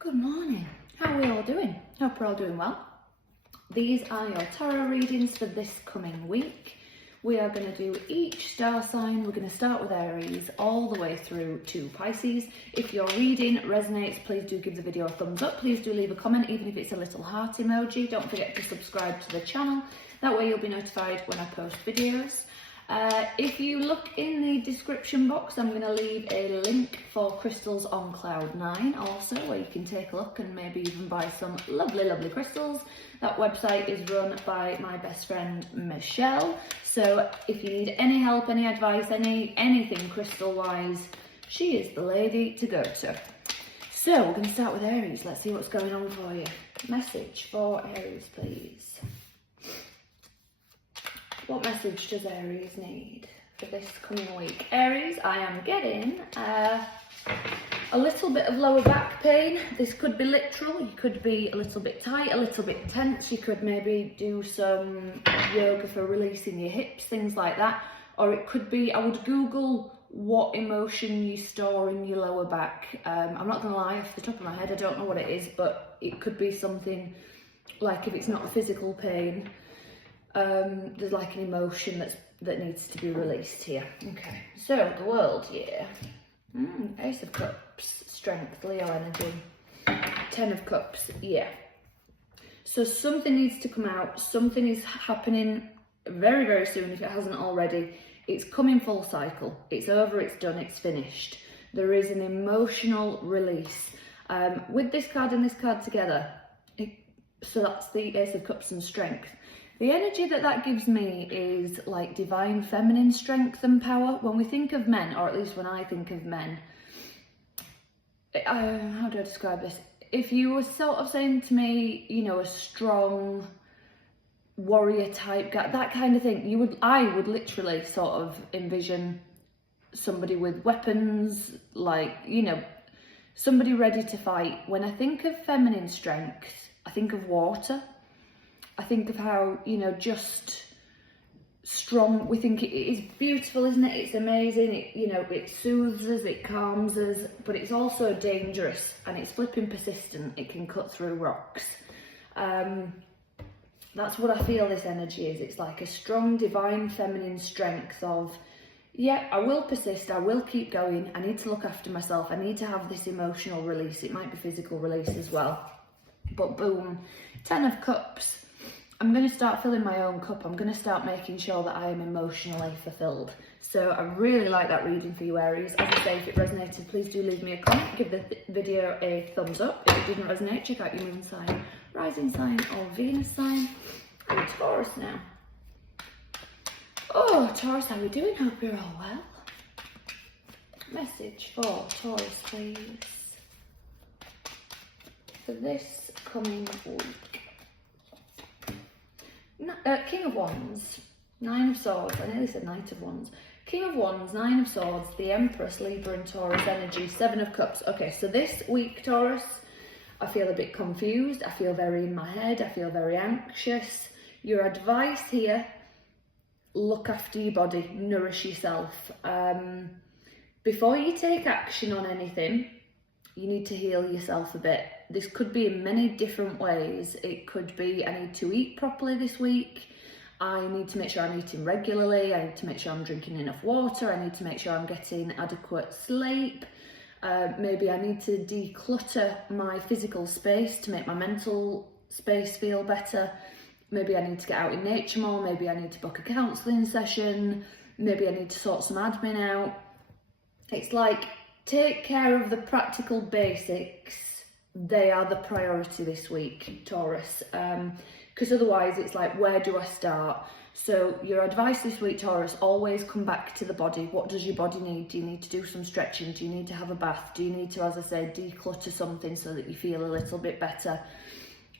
Good morning. How are we all doing? Hope we're all doing well. These are your tarot readings for this coming week. We are going to do each star sign. We're going to start with Aries all the way through to Pisces. If your reading resonates, please do give the video a thumbs up. Please do leave a comment, even if it's a little heart emoji. Don't forget to subscribe to the channel. That way you'll be notified when I post videos. If you look in the description box, I'm going to leave a link for Crystals on Cloud 9 also, where you can take a look and maybe even buy some lovely crystals. That website is run by my best friend Michelle, so if you need any help, any advice, anything crystal wise, she is the lady to go to. So we're going to start with Aries. Let's see what's going on for you. Message for Aries, please. What message does Aries need for this coming week? Aries, I am getting a little bit of lower back pain. This could be literal. You could be a little bit tight, a little bit tense. You could maybe do some yoga for releasing your hips, things like that. Or it could be, I would Google what emotion you store in your lower back. I'm not going to lie, off the top of my head, I don't know what it is, but it could be something like, if it's not a physical pain, there's like an emotion that needs to be released here. Okay, so the world, yeah. Ace of Cups, strength, Leo energy. 10 of Cups, yeah. So something needs to come out. Something is happening very soon if it hasn't already. It's coming full cycle. It's over, it's done, it's finished. There is an emotional release. With this card and this card together, so that's the Ace of Cups and strength. The energy that gives me is like divine feminine strength and power. When we think of men, or at least when I think of men, how do I describe this? If you were sort of saying to me, you know, a strong warrior type guy, that kind of thing, I would literally sort of envision somebody with weapons, like, you know, somebody ready to fight. When I think of feminine strength, I think of water. I think of how, you know, just strong. We think it is beautiful, isn't it? It's amazing. It, you know, it soothes us, it calms us, but it's also dangerous and it's flipping persistent. It can cut through rocks. That's what I feel this energy is. It's like a strong, divine, feminine strength of, yeah, I will persist. I will keep going. I need to look after myself. I need to have this emotional release. It might be physical release as well. But boom, 10 of Cups. I'm going to start filling my own cup. I'm going to start making sure that I am emotionally fulfilled. So I really like that reading for you, Aries. As I say, if it resonated, please do leave me a comment. Give the video a thumbs up. If it didn't resonate, check out your moon sign, rising sign, or Venus sign. And Taurus now. Oh, Taurus, how are we doing? Hope you're all well. Message for Taurus, please, for this coming week. King of Wands, 9 of Swords. I nearly said Knight of Wands. King of Wands, 9 of Swords, the Empress, Libra and Taurus energy, 7 of Cups. Okay, so this week, Taurus, I feel a bit confused. I feel very in my head. I feel very anxious. Your advice here, look after your body, nourish yourself. Before you take action on anything, you need to heal yourself a bit. This could be in many different ways. It could be, I need to eat properly this week. I need to make sure I'm eating regularly. I need to make sure I'm drinking enough water. I need to make sure I'm getting adequate sleep. Maybe I need to declutter my physical space to make my mental space feel better. Maybe I need to get out in nature more. Maybe I need to book a counselling session. Maybe I need to sort some admin out. It's like, take care of the practical basics. They are the priority this week, Taurus. Because otherwise it's like, where do I start? So your advice this week, Taurus, always come back to the body. What does your body need? Do you need to do some stretching? Do you need to have a bath? Do you need to, as I say, declutter something so that you feel a little bit better?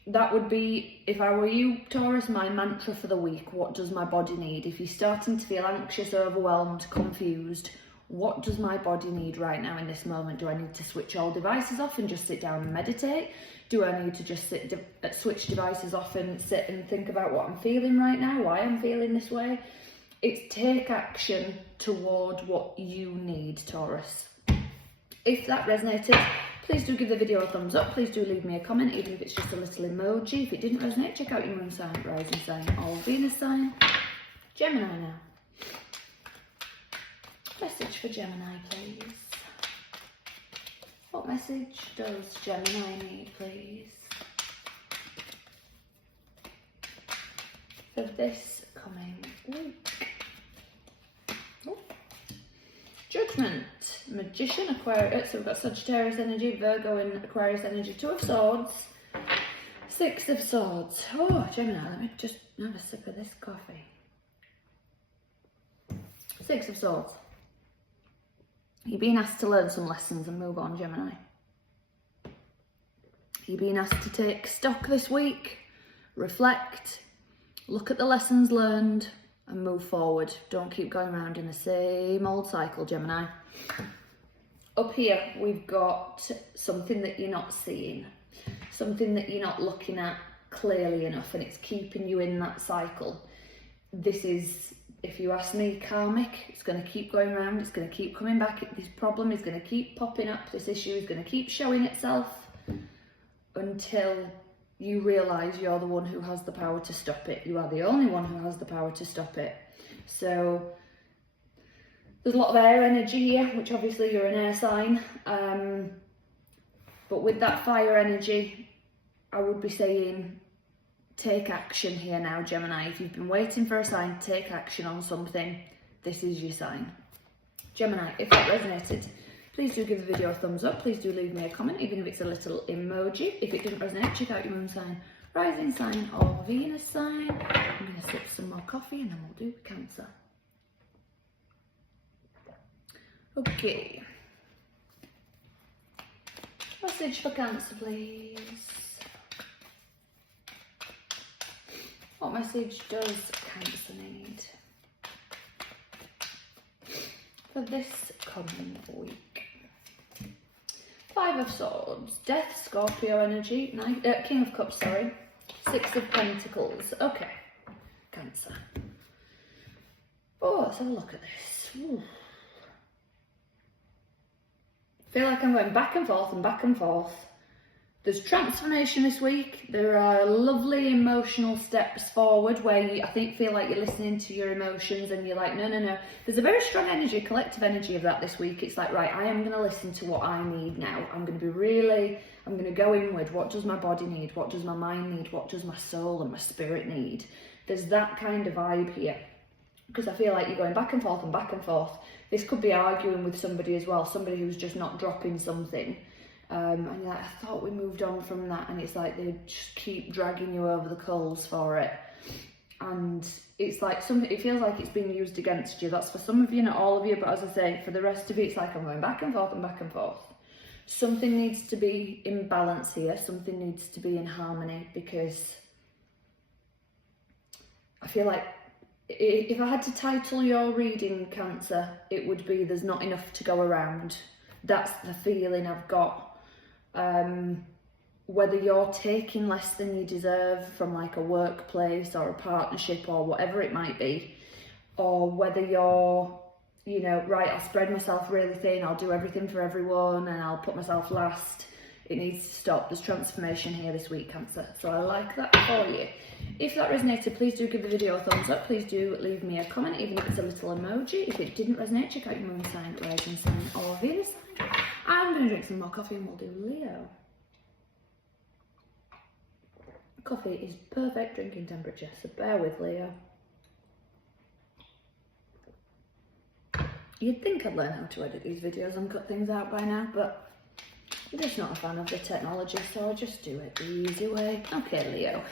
That would be, if I were you, Taurus, my mantra for the week. What does my body need? If you're starting to feel anxious, overwhelmed, confused, what does my body need right now in this moment? Do I need to switch all devices off and just sit down and meditate? Do I need to just switch devices off and sit and think about what I'm feeling right now, why I'm feeling this way? It's take action toward what you need, Taurus. If that resonated, please do give the video a thumbs up. Please do leave me a comment, even if it's just a little emoji. If it didn't resonate, check out your moon sign, rising sign, or Venus sign. Gemini now. Message for Gemini, please. What message does Gemini need, please? For this coming week. Oh. Judgment, Magician, Aquarius. So we've got Sagittarius energy, Virgo and Aquarius energy, Two of Swords, Six of Swords. Oh, Gemini, let me just have a sip of this coffee. Six of Swords. You're being asked to learn some lessons and move on, Gemini. You're being asked to take stock this week, reflect, look at the lessons learned and move forward. Don't keep going around in the same old cycle, Gemini. Up here, we've got something that you're not seeing, something that you're not looking at clearly enough, and it's keeping you in that cycle. This is, if you ask me, karmic. It's going to keep going around. It's going to keep coming back. This problem is going to keep popping up. This issue is going to keep showing itself until you realise you're the one who has the power to stop it. You are the only one who has the power to stop it. So there's a lot of air energy here, which obviously you're an air sign. But with that fire energy, I would be saying take action here now, Gemini. If you've been waiting for a sign, take action on something. This is your sign. Gemini, if that resonated, please do give the video a thumbs up. Please do leave me a comment, even if it's a little emoji. If it didn't resonate, check out your moon sign, rising sign, or Venus sign. I'm going to sip some more coffee and then we'll do Cancer. Okay. Message for Cancer, please. What message does Cancer need for this coming week? Five of Swords, Death, Scorpio energy, King of Cups, sorry, Six of Pentacles. Okay, Cancer. Oh, let's have a look at this. Ooh. I feel like I'm going back and forth and back and forth. There's transformation this week. There are lovely emotional steps forward where you, I feel like you're listening to your emotions and you're like, no. There's a very strong energy, collective energy of that this week. It's like, right, I am going to listen to what I need now. I'm going to go inward. What does my body need? What does my mind need? What does my soul and my spirit need? There's that kind of vibe here. Because I feel like you're going back and forth and back and forth. This could be arguing with somebody as well, somebody who's just not dropping something. And you're like, I thought we moved on from that, and it's like they just keep dragging you over the coals for it. And it's like it feels like it's being used against you. That's for some of you, not all of you, but as I say, for the rest of you, it's like I'm going back and forth and back and forth. Something needs to be in balance here, something needs to be in harmony, because I feel like if I had to title your reading, Cancer, it would be there's not enough to go around. That's the feeling I've got. Whether you're taking less than you deserve from like a workplace or a partnership or whatever it might be, or whether you're, you know, right, I'll spread myself really thin, I'll do everything for everyone and I'll put myself last. It needs to stop. There's transformation here this week, Cancer. So I like that for you. If that resonated, please do give the video a thumbs up. Please do leave me a comment, even if it's a little emoji. If it didn't resonate, check out your moon sign, rising sign, or Venus sign. I'm going to drink some more coffee and we'll do Leo. Coffee is perfect drinking temperature, so bear with, Leo. You'd think I'd learn how to edit these videos and cut things out by now, but I'm just not a fan of the technology, so I'll just do it the easy way. Okay, Leo.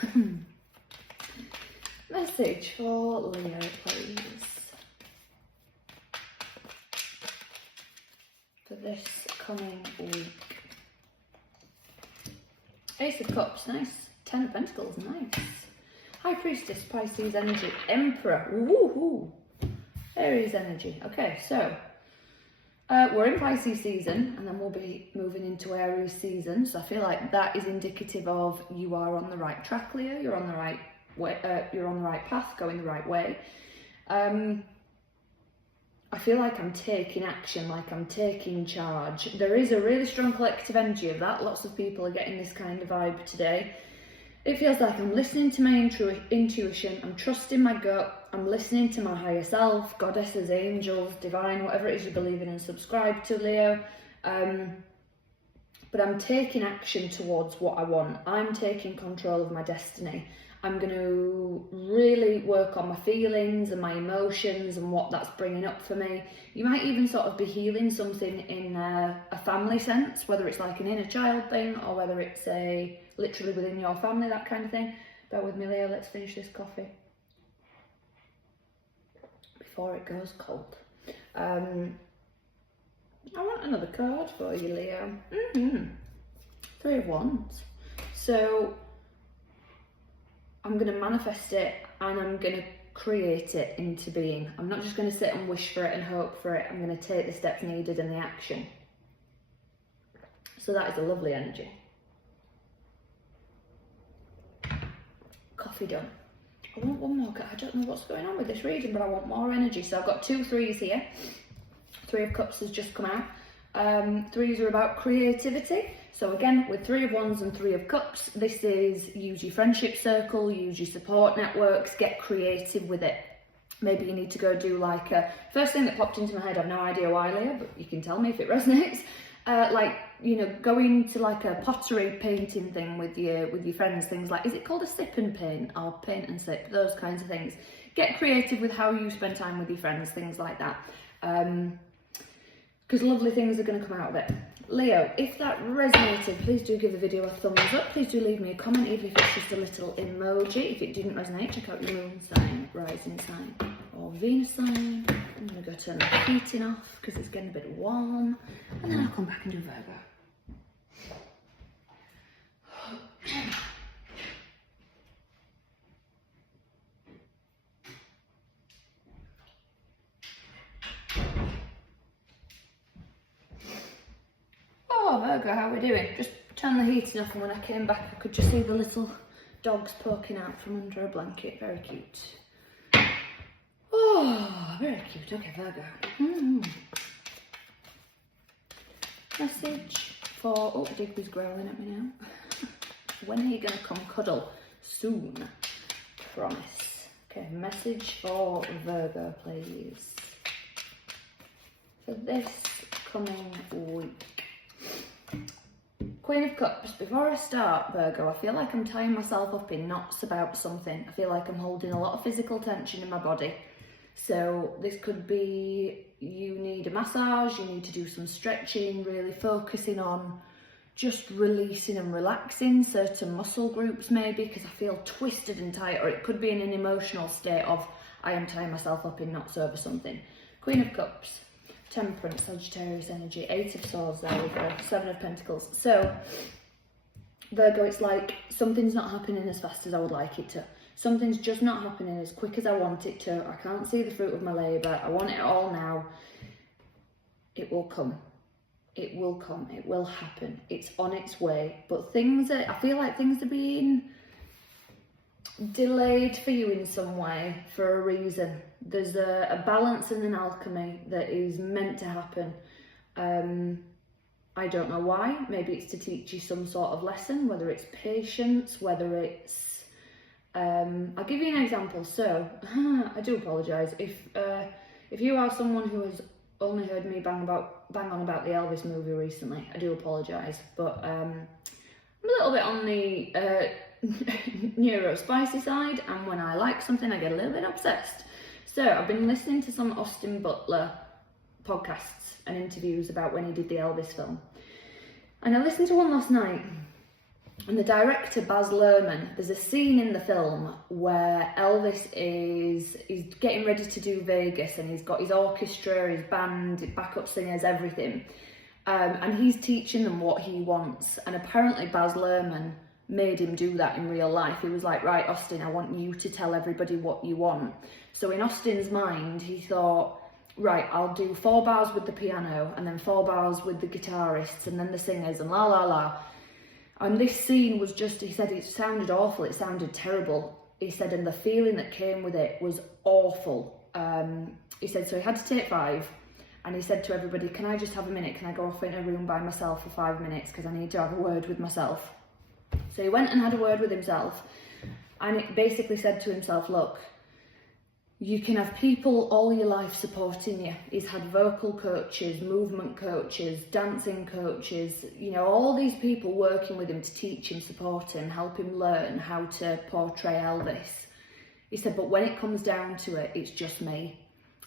Message for Leo, please. For this coming week. Ace of Cups, nice. Ten of Pentacles, nice. High Priestess, Pisces energy. Emperor, woohoo. Aries energy. Okay, so we're in Pisces season, and then we'll be moving into Aries season. So I feel like that is indicative of you are on the right track, Leo. You're on the right way. You're on the right path, going the right way. I feel like I'm taking action, like I'm taking charge. There is a really strong collective energy of that. Lots of people are getting this kind of vibe today. It feels like I'm listening to my intuition, I'm trusting my gut, I'm listening to my higher self, goddesses, angels, divine, whatever it is you believe in and subscribe to, Leo. But I'm taking action towards what I want. I'm taking control of my destiny. I'm going to really work on my feelings and my emotions and what that's bringing up for me. You might even sort of be healing something in a family sense, whether it's like an inner child thing or whether it's literally within your family, that kind of thing. Bear with me, Leo, let's finish this coffee before it goes cold. I want another card for you, Leo. 3 of Wands. So I'm going to manifest it and I'm going to create it into being. I'm not just going to sit and wish for it and hope for it. I'm going to take the steps needed and the action. So that is a lovely energy. Coffee done. I want one more. I don't know what's going on with this reading, but I want more energy. So I've got 2 3s here. 3 of Cups has just come out. 3s are about creativity. So again, with 3 of Wands and 3 of Cups, this is use your friendship circle, use your support networks, get creative with it. Maybe you need to go do like a, first thing that popped into my head, I've no idea why, Leo, but you can tell me if it resonates. Like, you know, going to like a pottery painting thing with your friends, things like, is it called a sip and paint or paint and sip? Those kinds of things. Get creative with how you spend time with your friends, things like that. Because lovely things are going to come out of it. Leo, if that resonated, please do give the video a thumbs up. Please do leave me a comment, even if it's just a little emoji. If it didn't resonate, check out your moon sign, rising sign, or Venus sign. I'm going to go turn the heating off because it's getting a bit warm. And then I'll come back and do Virgo. Oh, Virgo, how are we doing? Just turned the heating off and when I came back I could just see the little dogs poking out from under a blanket. Very cute. Oh, very cute. Okay, Virgo. Message for... Oh, Digby's growling at me now. When are you going to come cuddle? Soon. Promise. Okay, message for Virgo, please. For this coming week. Queen of Cups. Before I start, Virgo, I feel like I'm tying myself up in knots about something. I feel like I'm holding a lot of physical tension in my body. So this could be you need a massage, you need to do some stretching, really focusing on just releasing and relaxing certain muscle groups maybe, because I feel twisted and tight, or it could be in an emotional state of I am tying myself up in knots over something. Queen of Cups. Temperance, Sagittarius energy, 8 of Swords, there we go, 7 of Pentacles. So, Virgo, it's like something's not happening as fast as I would like it to. Something's just not happening as quick as I want it to. I can't see the fruit of my labour. I want it all now. It will come. It will come. It will happen. It's on its way. But I feel like things are being delayed for you in some way for a reason. There's a balance and an alchemy that is meant to happen. I don't know why. Maybe it's to teach you some sort of lesson, whether it's patience, whether it's I'll give you an example. So I do apologise if you are someone who has only heard me bang on about the Elvis movie recently. I do apologise, but I'm a little bit on the neuro spicy side, and when I like something I get a little bit obsessed. So I've been listening to some Austin Butler podcasts and interviews about when he did the Elvis film, and I listened to one last night, and the director Baz Luhrmann, there's a scene in the film where Elvis is getting ready to do Vegas, and he's got his orchestra, his band, backup singers, everything, and he's teaching them what he wants, and apparently Baz Luhrmann made him do that in real life. He was like, right, Austin, I want you to tell everybody what you want. So in Austin's mind, he thought, right, I'll do 4 bars with the piano and then 4 bars with the guitarists and then the singers and la la la. And this scene was just, he said it sounded awful, it sounded terrible. He said, and the feeling that came with it was awful. He said, so he had to take 5. And he said to everybody, can I just have a minute? Can I go off in a room by myself for 5 minutes? Because I need to have a word with myself. So he went and had a word with himself. And it basically said to himself, look, you can have people all your life supporting you. He's had vocal coaches, movement coaches, dancing coaches, you know, all these people working with him to teach him, support him, help him learn how to portray Elvis. He said, but when it comes down to it, it's just me.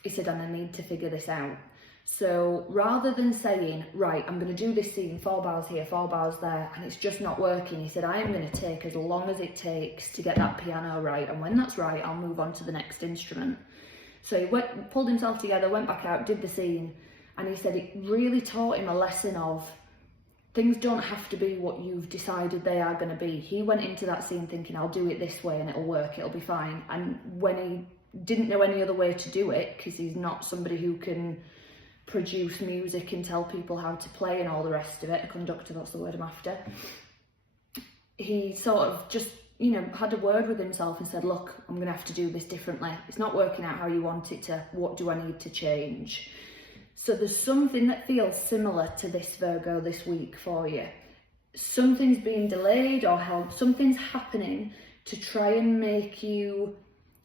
He said, and I need to figure this out. So rather than saying, right, I'm going to do this scene, 4 bars here, 4 bars there, and it's just not working, he said, I am going to take as long as it takes to get that piano right. And when that's right, I'll move on to the next instrument. So he pulled himself together, went back out, did the scene. And he said it really taught him a lesson of things don't have to be what you've decided they are going to be. He went into that scene thinking, I'll do it this way and it'll work, it'll be fine. And when he didn't know any other way to do it, because he's not somebody who can produce music and tell people how to play and all the rest of it, a conductor, that's the word I'm after, he sort of just, you know, had a word with himself and said, look, I'm going to have to do this differently. It's not working out how you want it to. What do I need to change? So there's something that feels similar to this, Virgo, this week for you. Something's being delayed or held, something's happening to try and make you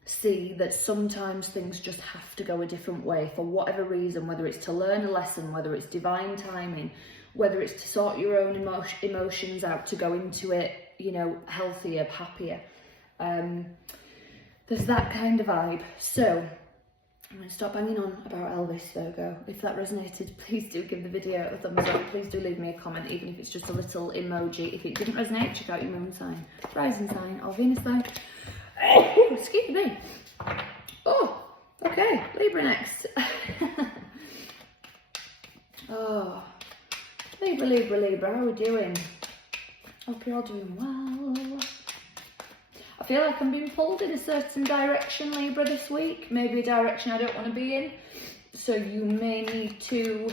see that sometimes things just have to go a different way for whatever reason, whether it's to learn a lesson, whether it's divine timing, whether it's to sort your own emotions out, to go into it, you know, healthier, happier. There's that kind of vibe. So I'm going to stop banging on about Elvis, Virgo. If that resonated, please do give the video a thumbs up. Please do leave me a comment, even if it's just a little emoji. If it didn't resonate, check out your moon sign, rising sign, or Venus sign. Oh, excuse me. Oh, okay, Libra next. Oh, Libra, how are we doing? Hope you're all doing well. I feel like I'm being pulled in a certain direction, Libra, this week. Maybe a direction I don't want to be in. So you may need to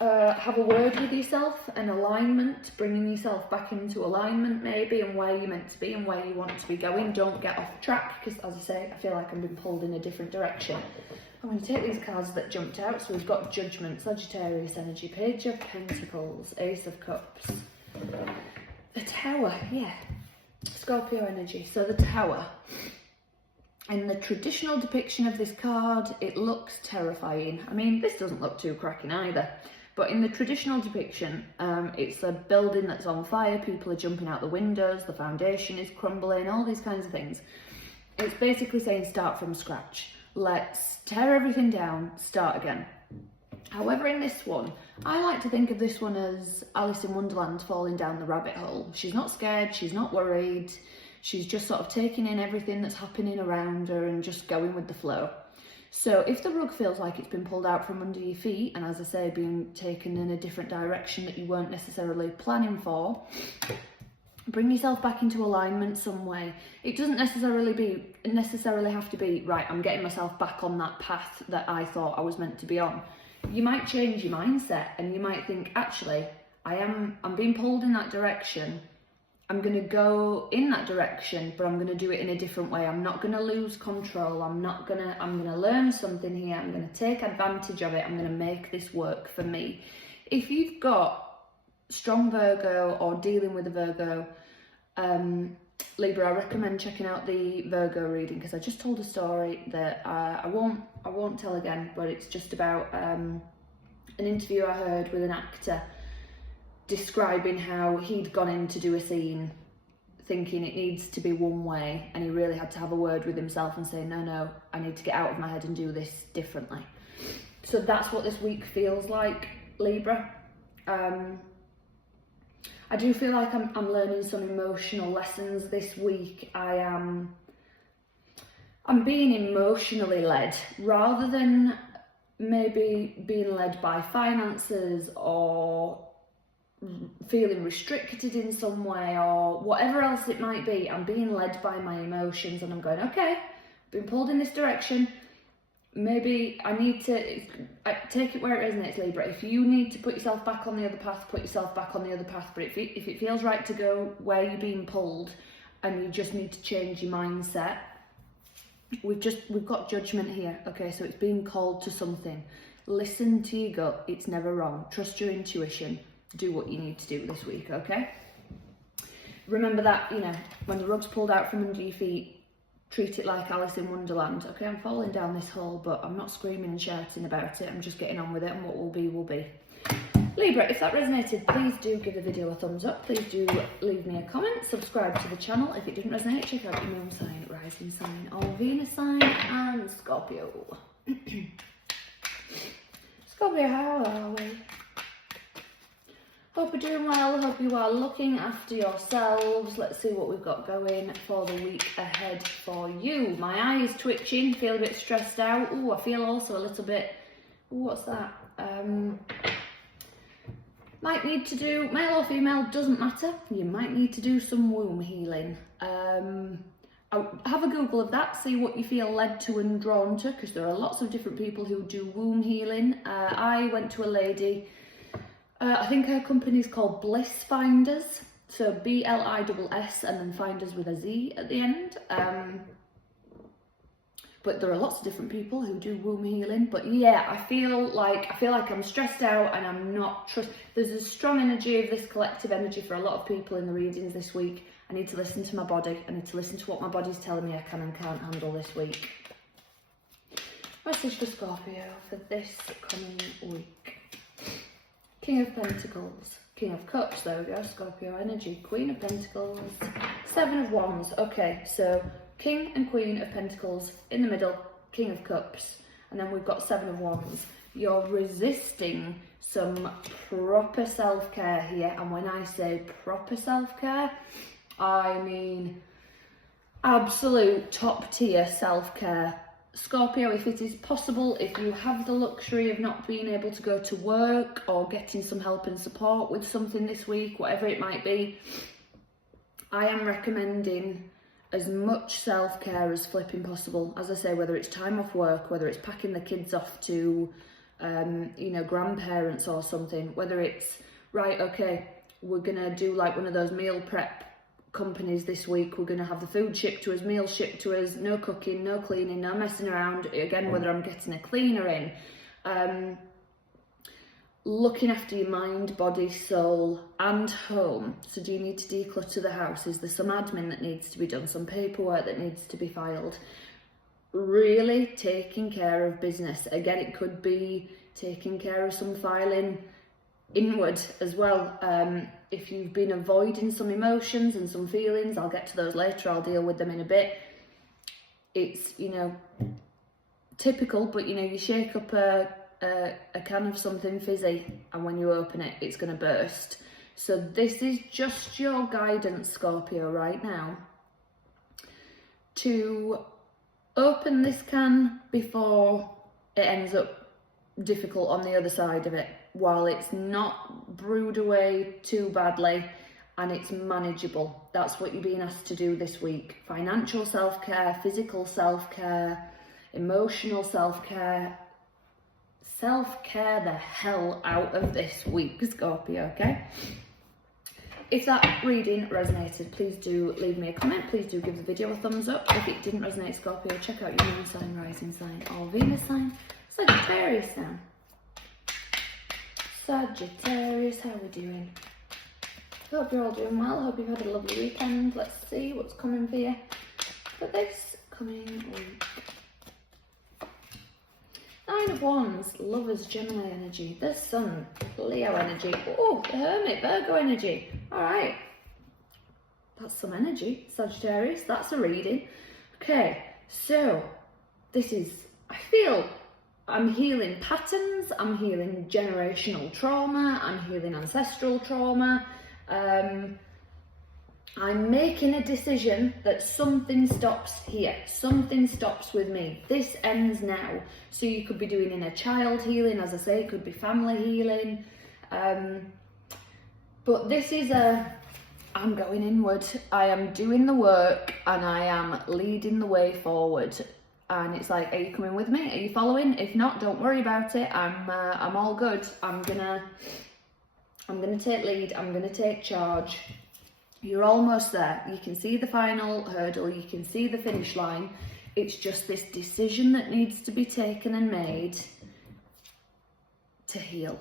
have a word with yourself, an alignment, bringing yourself back into alignment maybe, and where you're meant to be and where you want to be going. Don't get off track, because as I say, I feel like I'm being pulled in a different direction. I'm going to take these cards that jumped out. So we've got Judgment, Sagittarius energy, Page of Pentacles, Ace of Cups, the Tower, yeah, Scorpio energy. So the Tower. In the traditional depiction of this card, it looks terrifying. I mean, this doesn't look too cracking either. But in the traditional depiction, it's a building that's on fire, people are jumping out the windows, the foundation is crumbling, all these kinds of things. It's basically saying start from scratch. Let's tear everything down, start again. However, in this one, I like to think of this one as Alice in Wonderland falling down the rabbit hole. She's not scared, she's not worried, she's just sort of taking in everything that's happening around her and just going with the flow. So if the rug feels like it's been pulled out from under your feet, and as I say, being taken in a different direction that you weren't necessarily planning for, bring yourself back into alignment some way. It doesn't necessarily have to be, right, I'm getting myself back on that path that I thought I was meant to be on. You might change your mindset and you might think, actually, I'm being pulled in that direction. I'm going to go in that direction, but I'm going to do it in a different way. I'm not going to lose control. I'm going to learn something here. I'm going to take advantage of it. I'm going to make this work for me. If you've got strong Virgo or dealing with a Virgo, Libra, I recommend checking out the Virgo reading, because I just told a story that I won't tell again, but it's just about an interview I heard with an actor describing how he'd gone in to do a scene thinking it needs to be one way, and he really had to have a word with himself and say, no, I need to get out of my head and do this differently. So that's what this week feels like, Libra. I do feel like I'm learning some emotional lessons this week. I'm being emotionally led rather than maybe being led by finances or feeling restricted in some way or whatever else it might be. I'm being led by my emotions, and I'm going, okay, I've been pulled in this direction. Maybe I need to take it where it resonates, Libra. If you need to put yourself back on the other path, put yourself back on the other path. But if it feels right to go where you're being pulled and you just need to change your mindset, we've got judgment here. Okay, so it's being called to something. Listen to your gut. It's never wrong. Trust your intuition. Do what you need to do this week, okay? Remember that, you know, when the rug's pulled out from under your feet, treat it like Alice in Wonderland. Okay, I'm falling down this hole, but I'm not screaming and shouting about it. I'm just getting on with it, and what will be, will be. Libra, if that resonated, please do give the video a thumbs up. Please do leave me a comment. Subscribe to the channel. If it didn't resonate, check out your moon sign, rising sign, or Venus sign, and Scorpio. Scorpio, how are we? Hope you're doing well. Hope you are looking after yourselves. Let's see what we've got going for the week ahead for you. My eye is twitching. Feel a bit stressed out. Oh, I feel also a little bit. Ooh, what's that? Might need to do, male or female, doesn't matter. You might need to do some womb healing. Have a Google of that, see what you feel led to and drawn to, because there are lots of different people who do womb healing. I went to a lady, I think her company's called Bliss Finders, so BLISS and then Finders with a Z at the end. But there are lots of different people who do womb healing. But yeah, I feel like I'm stressed out and I'm not there's a strong energy of this collective energy for a lot of people in the readings this week. I need to listen to my body. I need to listen to what my body's telling me I can and can't handle this week. Message for Scorpio for this coming week. King of Pentacles, King of Cups, there we go, Scorpio energy, Queen of Pentacles, Seven of Wands. Okay, so King and Queen of Pentacles in the middle, King of Cups, and then we've got Seven of Wands. You're resisting some proper self-care here, and when I say proper self-care, I mean absolute top-tier self-care. Scorpio, if it is possible, if you have the luxury of not being able to go to work or getting some help and support with something this week, whatever it might be, I am recommending as much self-care as flipping possible. As I say, whether it's time off work, whether it's packing the kids off to, you know, grandparents or something, whether it's, right, okay, we're gonna do like one of those meal prep companies this week, we're gonna have the food shipped to us, meals shipped to us, no cooking, no cleaning, no messing around, again, whether I'm getting a cleaner in, looking after your mind, body, soul, and home. So do you need to declutter the house? Is there some admin that needs to be done? Some paperwork that needs to be filed? Really taking care of business. Again, it could be taking care of some filing inward as well. If you've been avoiding some emotions and some feelings, I'll get to those later, I'll deal with them in a bit. It's, you know, typical, but you know, you shake up a can of something fizzy and when you open it, it's going to burst. So this is just your guidance, Scorpio, right now, to open this can before it ends up difficult on the other side of it, while it's not brewed away too badly and it's manageable. That's what you're being asked to do this week. Financial self-care, physical self-care, emotional self-care. Self-care the hell out of this week, Scorpio, okay? If that reading resonated, please do leave me a comment. Please do give the video a thumbs up. If it didn't resonate, Scorpio, check out your moon sign, rising sign, or Venus sign. Sagittarius now. Sagittarius, how are we doing? Hope you're all doing well. Hope you've had a lovely weekend. Let's see what's coming for you for this coming week. Nine of Wands, Lovers, Gemini energy. The Sun, Leo energy. Oh, the Hermit, Virgo energy. All right. That's some energy, Sagittarius. That's a reading. Okay, so this is, I feel I'm healing patterns, I'm healing generational trauma, I'm healing ancestral trauma. I'm making a decision that something stops here, something stops with me. This ends now. So you could be doing inner child healing, as I say, it could be family healing. But this is I'm going inward. I am doing the work and I am leading the way forward. And it's like, are you coming with me? Are you following? If not, don't worry about it. I'm all good. I'm gonna take lead. I'm gonna take charge. You're almost there. You can see the final hurdle. You can see the finish line. It's just this decision that needs to be taken and made to heal.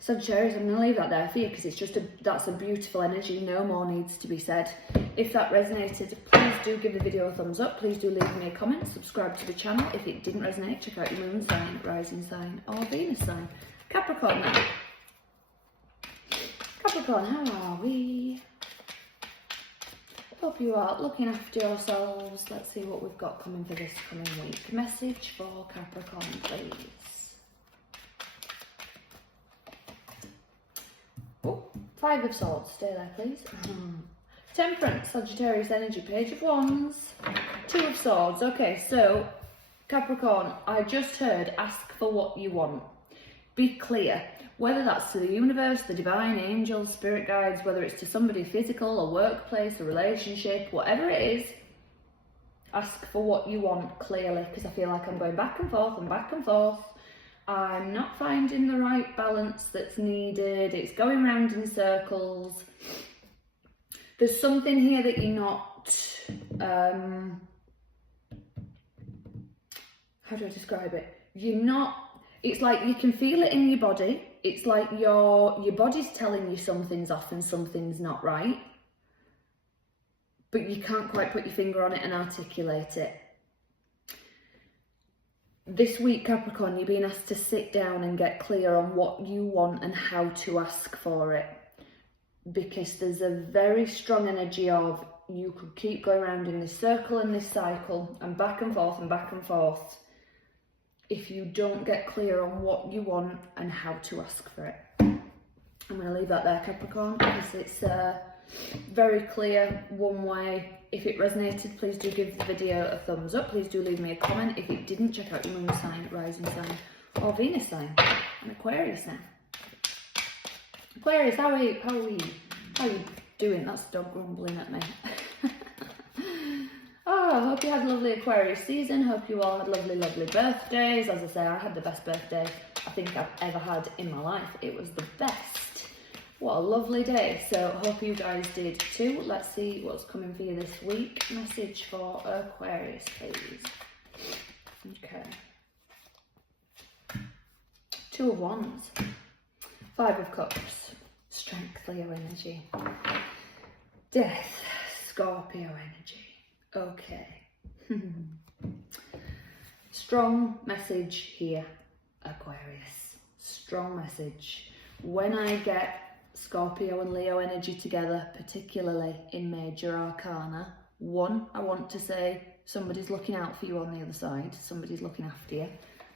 Sagittarius, I'm going to leave that there for you because it's just that's a beautiful energy. No more needs to be said. If that resonated, please do give the video a thumbs up. Please do leave me a comment. Subscribe to the channel. If it didn't resonate, check out your moon sign, rising sign, or Venus sign. Capricorn now. Capricorn, how are we? Hope you are looking after yourselves. Let's see what we've got coming for this coming week. Message for Capricorn, please. Oh, Five of Swords, stay there please. Temperance, Sagittarius energy, Page of Wands, Two of Swords. Okay, so Capricorn, I just heard ask for what you want. Be clear, whether that's to the universe, the divine, angels, spirit guides, whether it's to somebody physical, a workplace, a relationship, whatever it is, ask for what you want clearly, because I feel like I'm going back and forth and back and forth. I'm not finding the right balance that's needed. It's going round in circles. There's something here that you're not, how do I describe it? You're not, it's like you can feel it in your body. It's like your body's telling you something's off and something's not right. But you can't quite put your finger on it and articulate it. This week, Capricorn, you're being asked to sit down and get clear on what you want and how to ask for it. Because there's a very strong energy of you could keep going around in this circle and this cycle and back and forth and back and forth if you don't get clear on what you want and how to ask for it. I'm going to leave that there, Capricorn, because it's very clear one way. If it resonated, please do give the video a thumbs up. Please do leave me a comment. If it didn't, check out your moon sign, rising sign, or Venus sign, and Aquarius now. Aquarius, how are you doing? That's dog grumbling at me. Oh, I hope you had a lovely Aquarius season. Hope you all had lovely, lovely birthdays. As I say, I had the best birthday I think I've ever had in my life. It was the best. What a lovely day. So hope you guys did too. Let's see what's coming for you this week. Message for Aquarius, please. Okay. Two of Wands. Five of Cups. Strength, Leo energy. Death, Scorpio energy. Okay. Strong message here, Aquarius. Strong message. When I get Scorpio and Leo energy together, particularly in major arcana, one, I want to say somebody's looking out for you on the other side, somebody's looking after you.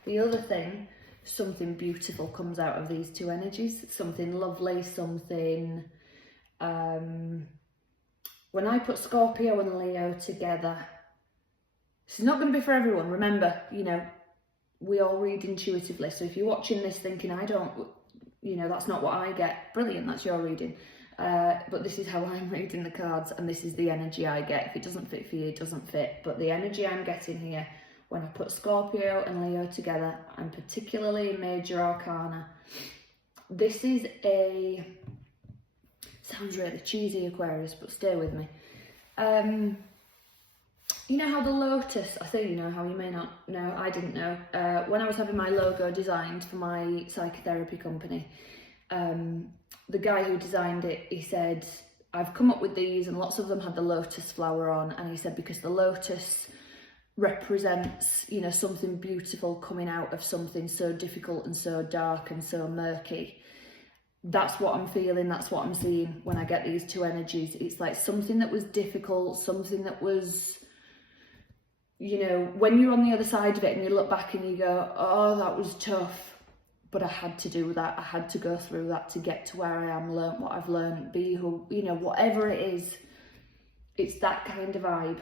The other thing, something beautiful comes out of these two energies, something lovely, something, when I put Scorpio and Leo together, this is not going to be for everyone. Remember, you know, we all read intuitively, so if you're watching this thinking, I don't, you know, that's not what I get, brilliant, that's your reading. But this is how I'm reading the cards, and this is the energy I get. If it doesn't fit for you, it doesn't fit. But the energy I'm getting here, when I put Scorpio and Leo together, and particularly in major arcana, this is a, sounds really cheesy, Aquarius, but stay with me. You know how the lotus, I say you know how, you may not know, I didn't know. When I was having my logo designed for my psychotherapy company, the guy who designed it, he said, I've come up with these and lots of them had the lotus flower on, and he said because the lotus represents, you know, something beautiful coming out of something so difficult and so dark and so murky. That's what I'm feeling, that's what I'm seeing when I get these two energies. It's like something that was difficult, something that was, you know, when you're on the other side of it and you look back and you go, oh, that was tough, but I had to do that. I had to go through that to get to where I am, learn what I've learned, be who, you know, whatever it is, it's that kind of vibe.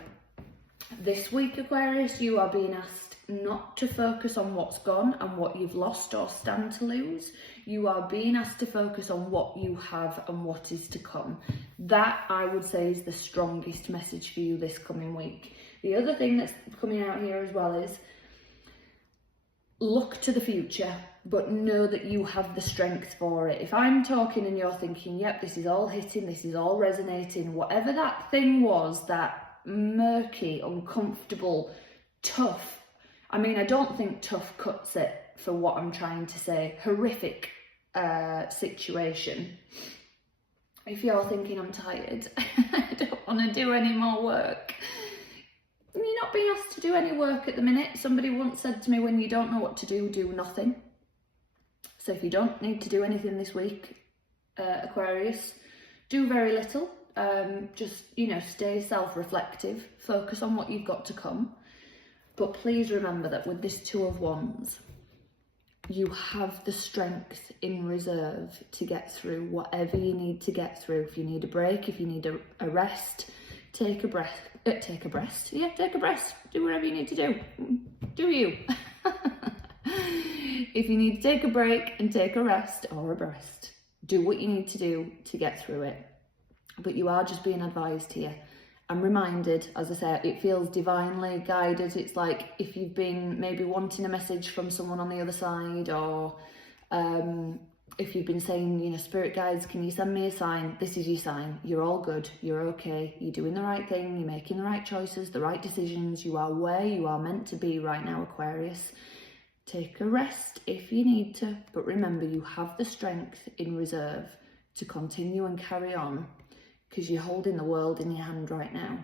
This week, Aquarius, you are being asked not to focus on what's gone and what you've lost or stand to lose. You are being asked to focus on what you have and what is to come. That, I would say, is the strongest message for you this coming week. The other thing that's coming out here as well is look to the future, but know that you have the strength for it. If I'm talking and you're thinking, yep, this is all hitting, this is all resonating, whatever that thing was that murky, uncomfortable, tough. I mean, I don't think tough cuts it for what I'm trying to say. Horrific situation. If you're thinking I'm tired, I don't want to do any more work. You're not being asked to do any work at the minute. Somebody once said to me, when you don't know what to do nothing. So if you don't need to do anything this week, Aquarius, do very little. Just, you know, stay self-reflective, focus on what you've got to come. But please remember that with this Two of Wands, you have the strength in reserve to get through whatever you need to get through. If you need a break, if you need a rest, take a breath. Take a breath. Yeah, take a breath. Do whatever you need to do. Do you? If you need to take a break and take a rest or a breast, do what you need to do to get through it. But you are just being advised here. I'm reminded, as I say, it feels divinely guided. It's like if you've been maybe wanting a message from someone on the other side, or if you've been saying, you know, spirit guides, can you send me a sign? This is your sign. You're all good. You're okay. You're doing the right thing. You're making the right choices, the right decisions. You are where you are meant to be right now, Aquarius. Take a rest if you need to, but remember, you have the strength in reserve to continue and carry on, because you're holding the world in your hand right now.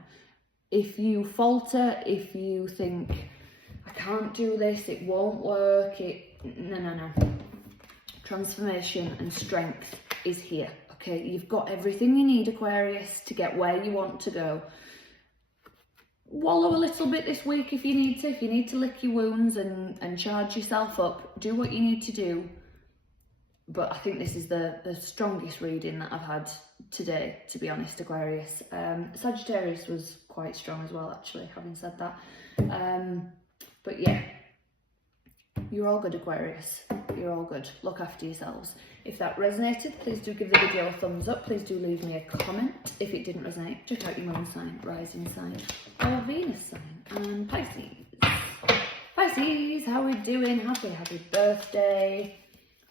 If you falter, if you think, I can't do this, it won't work, no. Transformation and strength is here, okay? You've got everything you need, Aquarius, to get where you want to go. Wallow a little bit this week if you need to. If you need to lick your wounds and charge yourself up, do what you need to do. But I think this is the strongest reading that I've had today, to be honest, Aquarius. Sagittarius was quite strong as well, actually, having said that. But yeah, you're all good, Aquarius. You're all good. Look after yourselves. If that resonated, please do give the video a thumbs up. Please do leave me a comment. If it didn't resonate, check out your moon sign, rising sign, or Venus sign, and Pisces. Pisces, how are we doing? Happy birthday.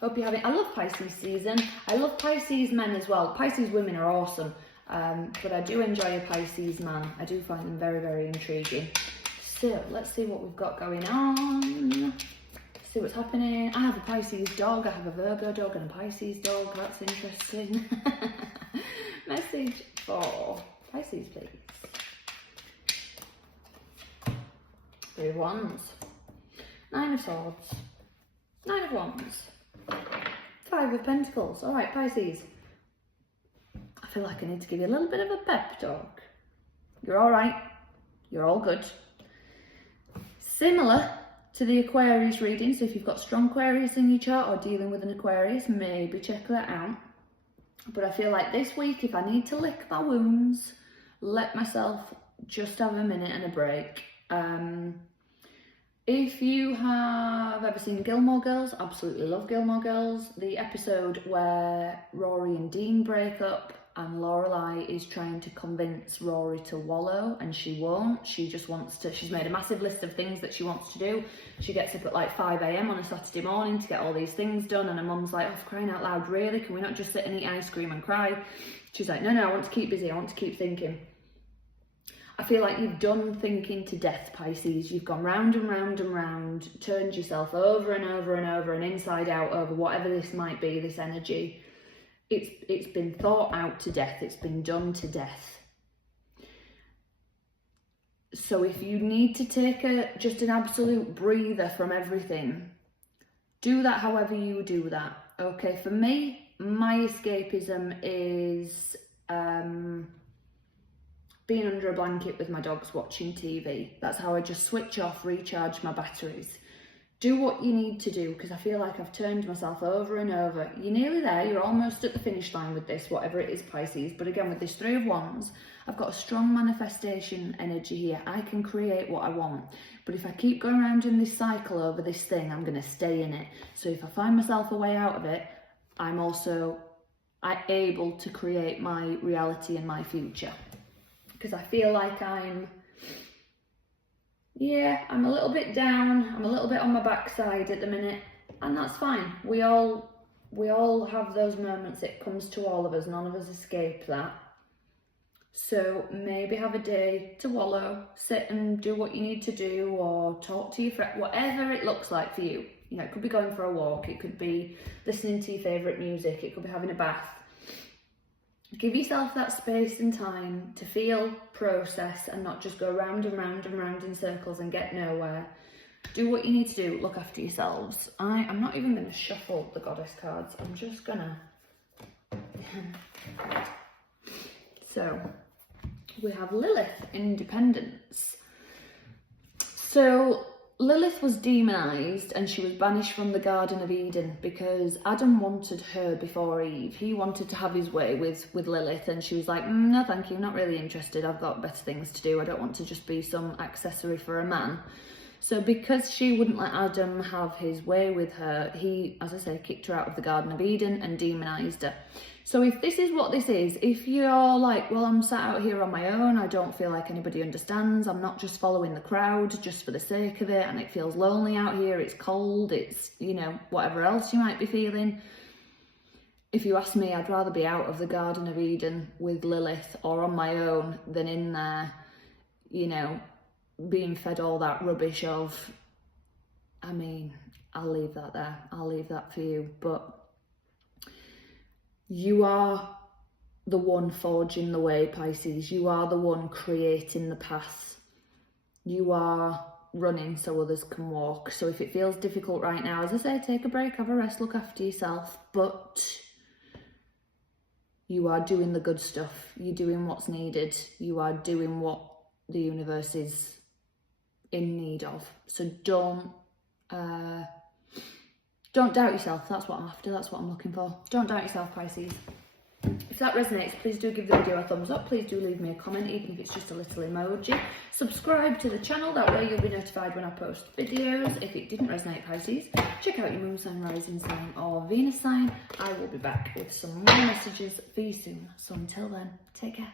Hope you're having... I love Pisces season. I love Pisces men as well. Pisces women are awesome. But I do enjoy a Pisces man. I do find them very, very intriguing. So, let's see what we've got going on. See what's happening. I have a Pisces dog. I have a Virgo dog and a Pisces dog. That's interesting. Message for Pisces, please. Three of Wands. Nine of Swords. Nine of Wands. Five of Pentacles. All right, Pisces. I feel like I need to give you a little bit of a pep talk. You're all right. You're all good. Similar to the Aquarius reading, so if you've got strong Aquarius in your chart or dealing with an Aquarius, maybe check that out. But I feel like this week, if I need to lick my wounds, let myself just have a minute and a break. If you have ever seen Gilmore Girls, absolutely love Gilmore Girls. The episode where Rory and Dean break up and Lorelai is trying to convince Rory to wallow, and she won't. She just wants to, she's made a massive list of things that she wants to do. She gets up at like 5 AM on a Saturday morning to get all these things done, and her mum's like, oh, for crying out loud, really? Can we not just sit and eat ice cream and cry? She's like, no, I want to keep busy, I want to keep thinking. I feel like you've done thinking to death, Pisces. You've gone round and round and round, turned yourself over and over and over and inside out over whatever this might be, this energy. It's been thought out to death. It's been done to death. So if you need to take just an absolute breather from everything, do that however you do that. Okay, for me, my escapism is being under a blanket with my dogs watching TV. That's how I just switch off, recharge my batteries. Do what you need to do, because I feel like I've turned myself over and over. You're nearly there, you're almost at the finish line with this, whatever it is, Pisces. But again, with this Three of Wands, I've got a strong manifestation energy here. I can create what I want. But if I keep going around in this cycle over this thing, I'm going to stay in it. So if I find myself a way out of it, I'm able to create my reality and my future. Because I feel like I'm a little bit down, I'm a little bit on my backside at the minute, and that's fine. We all have those moments. It comes to all of us, none of us escape that. So maybe have a day to wallow, sit and do what you need to do, or talk to your friend, whatever it looks like for you. You know, it could be going for a walk, it could be listening to your favourite music, it could be having a bath. Give yourself that space and time to feel, process, and not just go round and round and round in circles and get nowhere. Do what you need to do, look after yourselves. I'm not even going to shuffle the goddess cards, I'm just gonna... So, we have Lilith, independence. So, Lilith was demonised and she was banished from the Garden of Eden because Adam wanted her before Eve. He wanted to have his way with Lilith, and she was like, no thank you, not really interested, I've got better things to do, I don't want to just be some accessory for a man. So because she wouldn't let Adam have his way with her, he, as I say, kicked her out of the Garden of Eden and demonised her. So if this is what this is, if you're like, well, I'm sat out here on my own, I don't feel like anybody understands, I'm not just following the crowd just for the sake of it, and it feels lonely out here, it's cold, it's, you know, whatever else you might be feeling. If you ask me, I'd rather be out of the Garden of Eden with Lilith or on my own than in there, you know, being fed all that rubbish of, I mean, I'll leave that there, I'll leave that for you, but you are the one forging the way, Pisces. You are the one creating the path. You are running so others can walk. So if it feels difficult right now, as I say, take a break, have a rest, look after yourself, but you are doing the good stuff. You're doing what's needed. You are doing what the universe is in need of. So don't doubt yourself. That's what I'm after. That's what I'm looking for. Don't doubt yourself, Pisces. If that resonates, please do give the video a thumbs up. Please do leave me a comment, even if it's just a little emoji. Subscribe to the channel. That way you'll be notified when I post videos. If it didn't resonate, Pisces, check out your moon sign, rising sign, or Venus sign. I will be back with some more messages for you soon. So until then, take care.